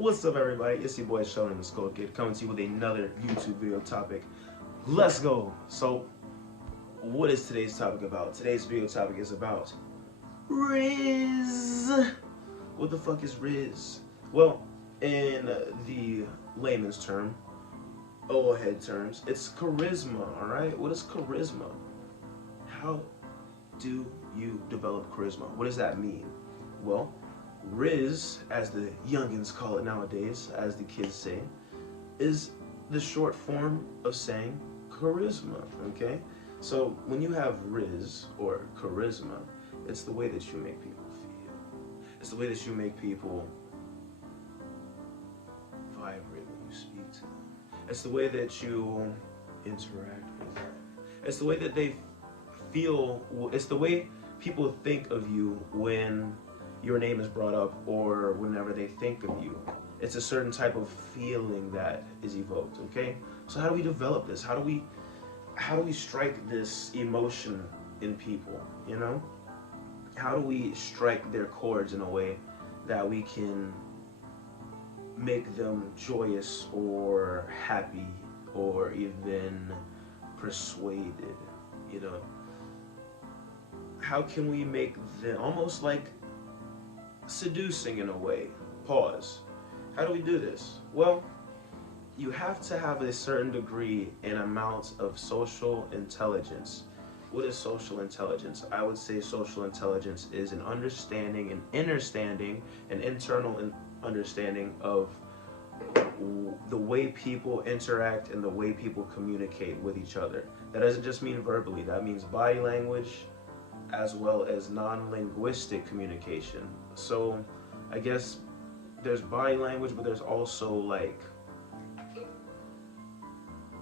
What's up, everybody? It's your boy Sheldon the Skull Kid coming to you with another YouTube video topic. Let's go. So, what is today's topic about? Today's video topic is about Rizz. What the fuck is Rizz? Well, in the layman's term, old head terms, it's charisma. All right. What is charisma? How do you develop charisma? What does that mean? Well, Rizz, as the youngins call it nowadays, as the kids say, is the short form of saying charisma, okay? So when you have Rizz or charisma, it's the way that you make people feel. It's the way that you make people vibrate when you speak to them. It's the way that you interact with them. It's the way that they feel, it's the way people think of you when your name is brought up or whenever they think of you. It's a certain type of feeling that is evoked, okay? So how do we develop this? How do we strike this emotion in people, you know? How do we strike their chords in a way that we can make them joyous or happy or even persuaded, you know? How can we make them almost like seducing in a way? Pause. How do we do this? Well, you have to have a certain degree and amount of social intelligence. What is social intelligence? I would say social intelligence is an understanding, an understanding, an internal understanding of the way people interact and the way people communicate with each other. That doesn't just mean verbally, that means body language as well as non-linguistic communication. So I guess there's body language, but there's also like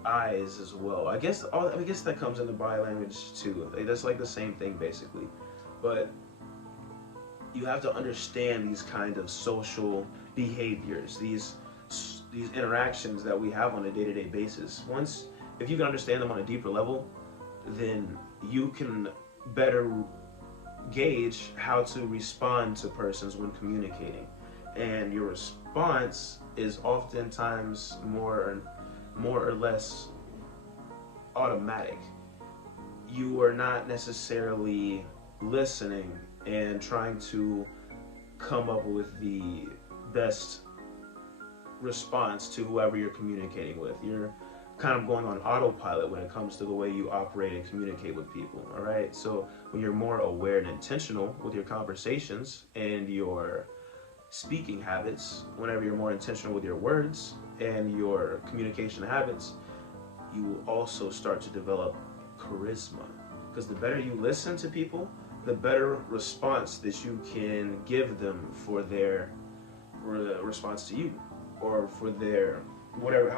eyes as well. I guess that comes into body language too. That's like the same thing basically. But you have to understand these kind of social behaviors, these interactions that we have on a day-to-day basis. If you can understand them on a deeper level, then you can better gauge how to respond to persons when communicating, and your response is oftentimes more or less automatic. You are not necessarily listening and trying to come up with the best response to whoever you're communicating with. You're kind of going on autopilot when it comes to the way you operate and communicate with people, all right? So when you're more aware and intentional with your conversations and your speaking habits, whenever you're more intentional with your words and your communication habits, you will also start to develop charisma. Because the better you listen to people, the better response that you can give them for their response to you, or for their whatever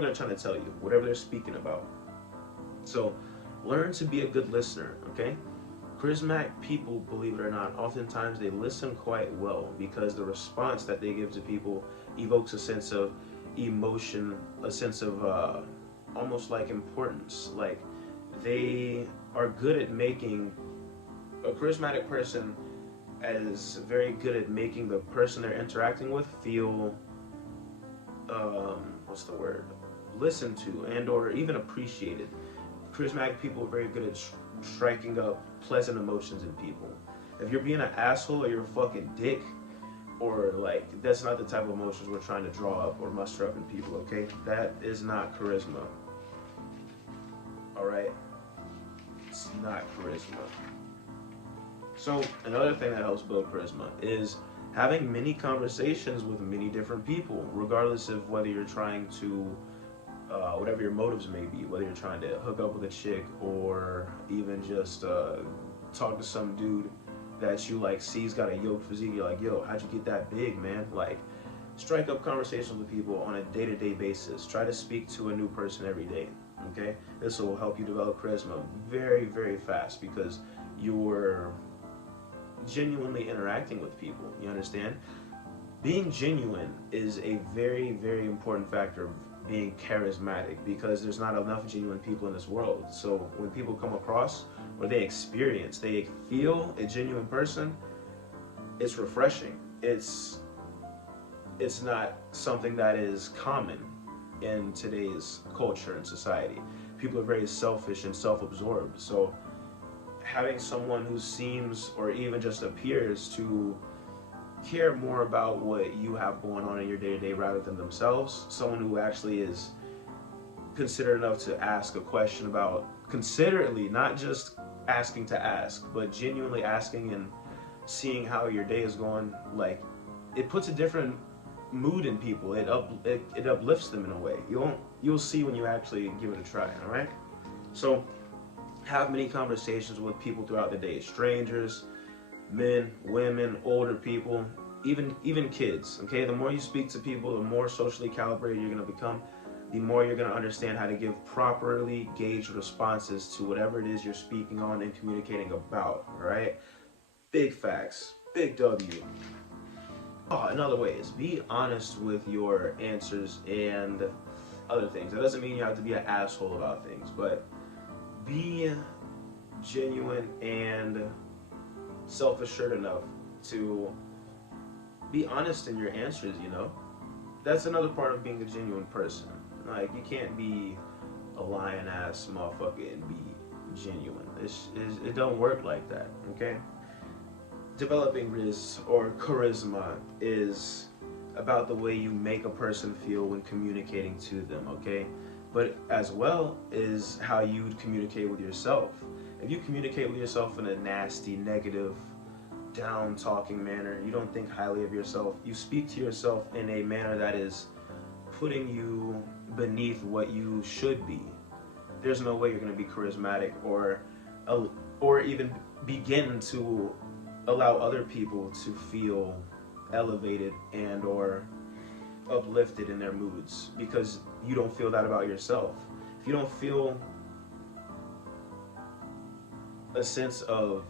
they're trying to tell you, whatever they're speaking about. So learn to be a good listener, okay? Charismatic people, believe it or not, oftentimes they listen quite well because the response that they give to people evokes a sense of emotion, a sense of almost like importance. Like they are good at making a charismatic person is very good at making the person they're interacting with feel what's the word? Listened to and or even appreciated. Charismatic people are very good at striking up pleasant emotions in people. If you're being an asshole or you're a fucking dick, or like, that's not the type of emotions we're trying to draw up or muster up in people, okay? That is not charisma. Alright? It's not charisma. So another thing that helps build charisma is having many conversations with many different people, regardless of whether you're trying to, whatever your motives may be, whether you're trying to hook up with a chick or even just talk to some dude that you like see's got a yoked physique. You're like, yo, how'd you get that big, man? Like, strike up conversations with people on a day-to-day basis. Try to speak to a new person every day, okay? This will help you develop charisma very, very fast because you're genuinely interacting with people, you understand? Being genuine is a very, very important factor of being charismatic because there's not enough genuine people in this world. So when people come across or they feel a genuine person, it's refreshing. It's it's not something that is common in today's culture and society. People are very selfish and self-absorbed. So having someone who seems or even just appears to care more about what you have going on in your day-to-day rather than themselves, someone who actually is considerate enough to ask a question about considerately, not just asking to ask, but genuinely asking and seeing how your day is going, like, it puts a different mood in people. It uplifts them in a way. You'll see when you actually give it a try. All right. So have many conversations with people throughout the day, strangers, men, women, older people, even kids. Okay, the more you speak to people, the more socially calibrated you're going to become, the more you're going to understand how to give properly gauged responses to whatever it is you're speaking on and communicating about. All right, big facts, big W. Oh, in other ways, be honest with your answers and other things. That doesn't mean you have to be an asshole about things, but be genuine and self-assured enough to be honest in your answers, you know? That's another part of being a genuine person. Like, you can't be a lying ass motherfucker and be genuine. It don't work like that, okay? Developing rizz or charisma is about the way you make a person feel when communicating to them, okay? But as well is how you communicate with yourself. If you communicate with yourself in a nasty, negative, down talking manner, you don't think highly of yourself, you speak to yourself in a manner that is putting you beneath what you should be, there's no way you're going to be charismatic or even begin to allow other people to feel elevated and or uplifted in their moods, because you don't feel that about yourself. If you don't feel a sense of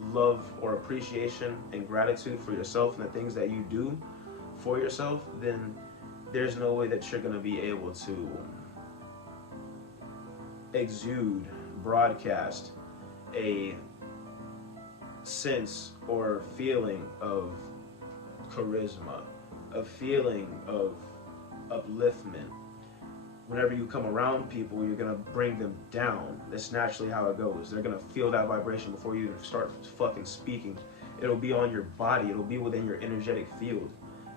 love or appreciation and gratitude for yourself and the things that you do for yourself, then there's no way that you're going to be able to exude, broadcast a sense or feeling of charisma, a feeling of upliftment. Whenever you come around people, you're gonna bring them down. That's naturally how it goes. They're gonna feel that vibration before you even start fucking speaking. It'll be on your body. It'll be within your energetic field.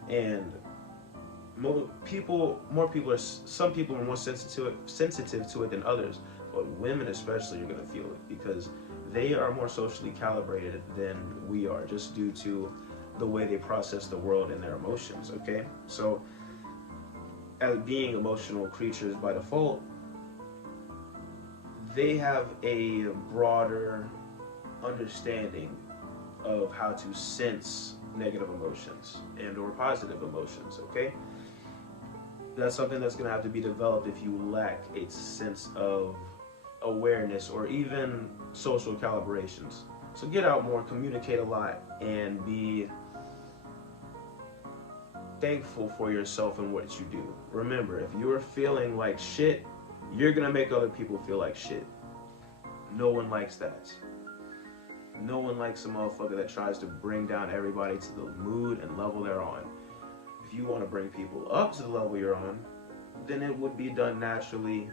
And some people are more sensitive to it than others. But women especially are gonna feel it because they are more socially calibrated than we are, just due to the way they process the world and their emotions, okay? So, as being emotional creatures by default, they have a broader understanding of how to sense negative emotions and or positive emotions, okay? That's something that's gonna have to be developed if you lack a sense of awareness or even social calibrations. So get out more, communicate a lot, and be thankful for yourself and what you do. Remember, if you're feeling like shit, you're gonna make other people feel like shit. No one likes that. No one likes a motherfucker that tries to bring down everybody to the mood and level they're on. If you want to bring people up to the level you're on, then it would be done naturally,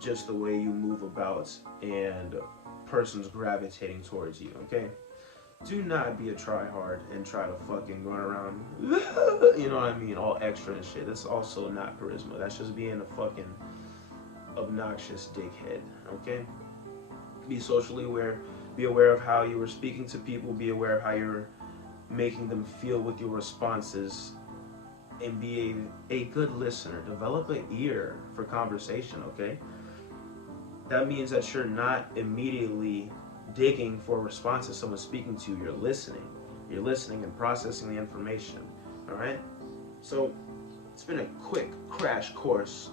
just the way you move about and persons gravitating towards you, okay? Do not be a tryhard and try to fucking run around, you know what I mean, all extra and shit. That's also not charisma. That's just being a fucking obnoxious dickhead, okay? Be socially aware. Be aware of how you are speaking to people. Be aware of how you're making them feel with your responses. And be a good listener. Develop an ear for conversation, okay? That means that you're not immediately digging for a response to someone speaking to you. You're listening. You're listening and processing the information, all right? So it's been a quick crash course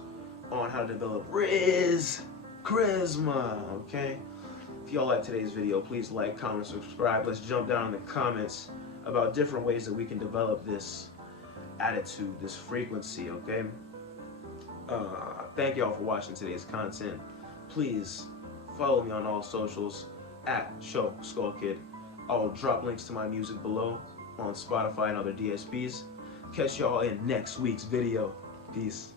on how to develop rizz, charisma, okay? If y'all like today's video, please like, comment, subscribe. Let's jump down in the comments about different ways that we can develop this attitude, this frequency, okay? Thank y'all for watching today's content. Please follow me on all socials at Show Skull Kid. I'll drop links to my music below on Spotify and other DSPs. Catch y'all in next week's video. Peace.